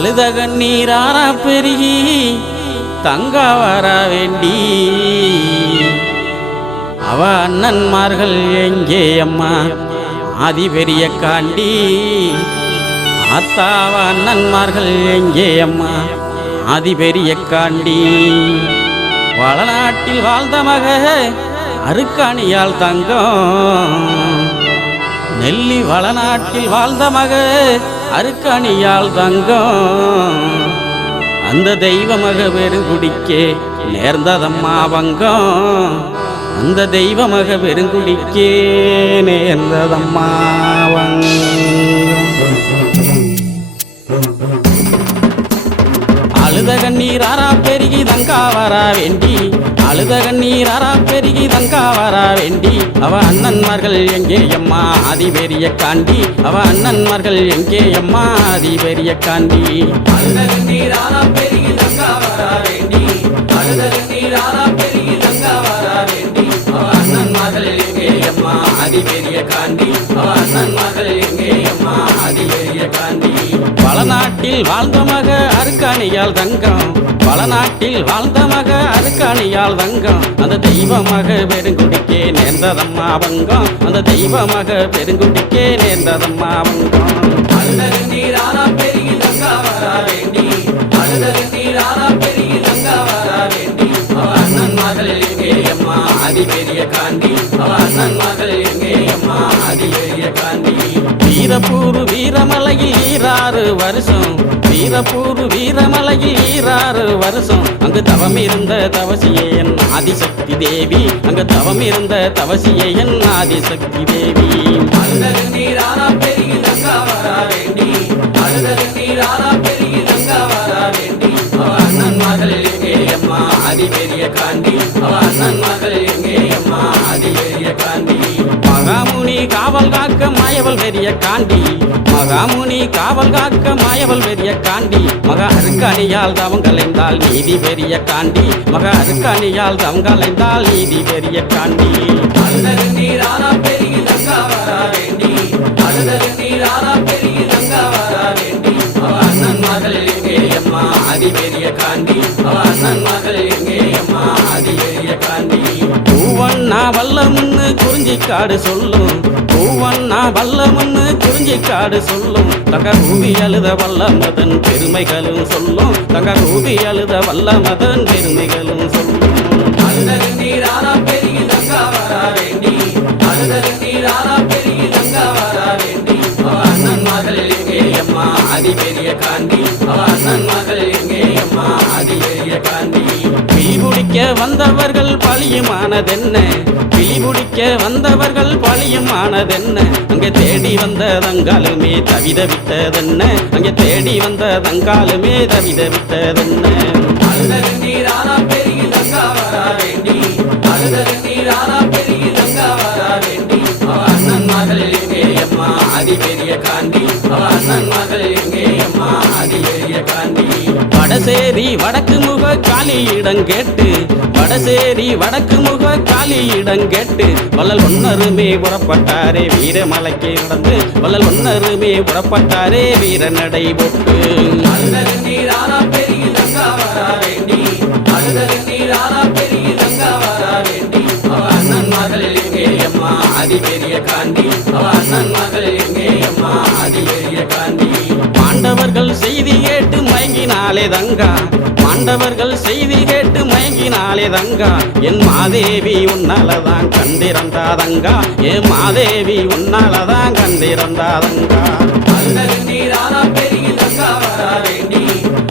அழுத கண்ணீராரா பெருகி தங்கா வர வேண்டி அவ அண்ணன்மார்கள் எங்கே அம்மா ஆதி பெரிய காண்டி ஆத்தாவ அண்ணன்மார்கள் எங்கே அம்மா ஆதி பெரிய காண்டி வளநாட்டில் வாழ்ந்த மக அருக்காணியால் தங்கம் நெல்லி வளநாட்டில் வாழ்ந்த மக அருக்காணியால் தங்கம் அந்த தெய்வ மக பெருங்குடிக்கே நேர்ந்ததம்மா வங்கம் அந்த தெய்வ மக பெருங்குடிக்கே நேர்ந்ததம்மா வங்கம் அழுத கண்ணீராரா பெருகி தங்கா வர வேண்டி அழுத கண்ணீராரா பெருகி தங்கா வர வேண்டி அவ அண்ணன்மார்கள் எங்கே அம்மா ஆதி பெரிய காண்டி அவ அண்ணன்மார்கள் எங்கே அம்மா ஆதி பெரிய காண்டி அழுத கண்ணீராரா பெருகி தங்கா வர வேண்டி அழுத கண்ணீராரா பெருகி தங்கா வர வேண்டி அவ அண்ணன்மார்கள் எங்கே அம்மா ஆதி பெரிய காண்டி அவ அண்ணன்மார்கள் எங்கே அம்மா ஆதி பெரிய காண்டி வளநாட்டில் வாழ்ந்த மக அருக்காணியால் தங்கம் வளநாட்டில் வாழ்ந்த மக அருக்காணியால் தங்கம் அந்த தெய்வ மக பெருங்குடிக்கே நேர்ந்ததம்மா வங்கம் அந்த தெய்வ மக பெருங்குடிக்கே நேர்ந்ததம்மா வங்கம் அழுத கண்ணீராரா பெருகி தங்கா வர வேண்டி அழுத கண்ணீராரா பெருகி தங்கா வர வேண்டி அவ அண்ணன்மார்கள் எங்கே அம்மா ஆதி பெரிய காண்டி அவ அண்ணன்மார்கள் எங்கே அம்மா ஆதி பெரிய காண்டி வீரப்பூர் வீரமலையில் 6 வருஷம் வீரப்பூர் வீரமலையில் 6 வருஷம் அங்கு தவம் இருந்த தவசியே என் ஆதிசக்தி தேவி அங்கு தவம் இருந்த தவசியே என் ஆதிசக்தி தேவி அழுத கண்ணீராரா பெருகி தங்கா வர வேண்டி அழுத கண்ணீராரா பெருகி தங்கா வர வேண்டி அவ அண்ணன்மார்கள் எங்கே அம்மா ஆதி பெரிய காண்டி அவ அண்ணன்மார்கள் எங்கே அம்மா ஆதி பெரிய காண்டி மகாமுனி காவல் காக்க மாயவள் பெரிய காண்டி மகாமுனி காவல் காக்க மாயவள் பெரிய காண்டி மக அருக்காணியால் தவம் கலைந்தால் நீதி பெரிய காண்டி மக அருக்காணியால் தவம் கலைந்தால் நீதி பெரிய காண்டி அழுத கண்ணீராரா பெருகி தங்கா வர வேண்டி அழுத கண்ணீராரா பெருகி தங்கா வர வேண்டி அவ அண்ணன்மார்கள் எங்கே அம்மா ஆதி பெரிய காண்டி அவ அண்ணன்மார்கள் எங்கே அம்மா ஆதி பெரிய காண்டி பூவண்ணா வல்லமுன்னு குறிஞ்சிக்காடு சொல்லும் பூவண்ணா வல்லமுன்னு குறிஞ்சிக்காடு சொல்லும் தங்க கூவி அழுத வல்லமதன் பெருமைகளும் சொல்லும் தங்க கூவி அழுத வல்லமதன் பெருமைகளும் சொல்லும் அழுத கண்ணீராரா பெருகி தங்கா வர வேண்டி அழுத கண்ணீராரா பெருகி தங்கா வர வேண்டி அவ அண்ணன்மார்கள் எங்கே அம்மா ஆதி பெரிய காண்டி அவ அண்ணன்மார்கள் எங்கே அம்மா ஆதி பெரிய காண்டி பிடிக்க வந்தவர்கள் பழியுமானதென்ன பிடிக்க வந்தவர்கள் பழியுமானதென்ன அங்கே தேடி வந்த தங்காலுமே தவிதவித்ததென்ன அங்கே தேடி வந்த தங்காலுமே தவிதவித்ததென்ன அழுத கண்ணீராரா பெருகி தங்கா வர வேண்டி அழுத கண்ணீராரா பெருகி தங்கா வர வேண்டி அவ அண்ணன்மார்கள் எங்கே அம்மா ஆதி பெரிய காண்டி அவ அண்ணன்மார்கள் எங்கே அம்மா ஆதி பெரிய காண்டி வடசேரி வடக்கு முக காலியிடம் கேட்டு வடசேரி வடக்கு முக காலியிடம் கேட்டு வள்ளல் ஒன்னருமே புறப்பட்டாரே வீரமலைக்கு நடந்து வள்ளல் ஒன்னருமே புறப்பட்டாரே வீர நடை போட்டு அழுத கண்ணீராரா பெருகி தங்கா வர வேண்டி அழுத கண்ணீராரா பெருகி தங்கா வர வேண்டி அவ அண்ணன்மார்கள் எங்கே அம்மா ஆதி பெரிய காண்டி அவ அண்ணன்மார்கள் எங்கே அம்மா ஆதி பெரிய காண்டி பாண்டவர்கள் செய்தி கேட்டு மயங்கினாலே தங்கா பாண்டவர்கள் செய்தி கேட்டு மயங்கினாலே தங்கா என் மாதேவி உன்னாலதான் கண்டிருந்தாதங்கா என் மாதேவி உன்னாலதான் கண்டிருந்தாதங்கா அழுத கண்ணீராரா பெருகி தங்கா வர வேண்டி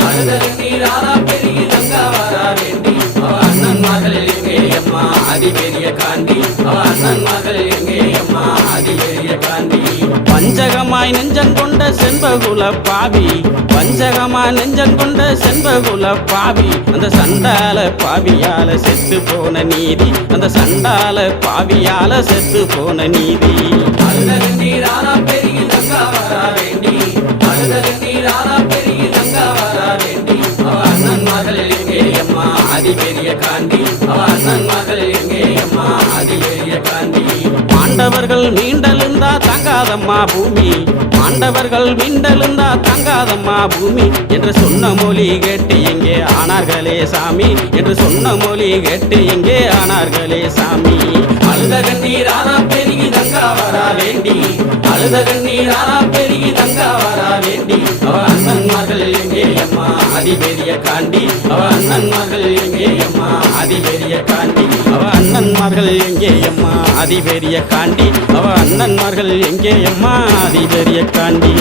அழுத கண்ணீராரா பெருகி தங்கா வர வேண்டி அவ அண்ணன்மார்கள் எங்கே அம்மா ஆதி பெரிய காண்டி அவ அண்ணன்மார்கள் எங்கே அம்மா ஆதி பெரிய காண்டி பஞ்சகமாய் நெஞ்சங்கொண்ட செண்பகுல பாவி பஞ்சகமாய் நெஞ்சங்கொண்ட செண்பகுல பாவி அந்த சண்டால பாவியால செத்து போன நீதி அந்த சண்டால பாவியால செத்து போன நீதி அழுத கண்ணீராரா பெருகி தங்கா வர வேண்டி அழுத கண்ணீராரா பெருகி தங்கா வர வேண்டி அவ அண்ணன்மார்கள் எங்கே அம்மா ஆதி பெரிய காண்டி அவ அண்ணன்மார்கள் எங்கே அம்மா ஆதி பெரிய காண்டி பாண்டவர்கள் மீண்டெழுந்தா தங்காத தாங்காதம்மா பூமி, ஆண்டவர்கள் மிண்டலுந்தா தாங்காதம்மா பூமி என்று சொன்ன மொழி கேட்டு எங்கே ஆனார்களே சாமி, என்று சொன்ன மொழி கேட்டு எங்கே ஆனார்களே சாமி. அழுத கண்ணீர் ஆனா பெருகி தங்கா வரா வேண்டி, அழுத கண்ணீர் ஆனா பெருகி தங்கா வரா வேண்டி, அவ அண்ணன்மார்கள் எங்கே அம்மா அதிபெரிய காண்டி, அவ அண்ணன்மார்கள் எங்கே அம்மா அதிபெரிய காண்டி, அவ அண்ணன்மார்கள் எங்கே அம்மா அதிபெரிய காண்டி, அவ அண்ணன்மார்கள் எங்கே அம்மா அதிபெரிய காண்டி.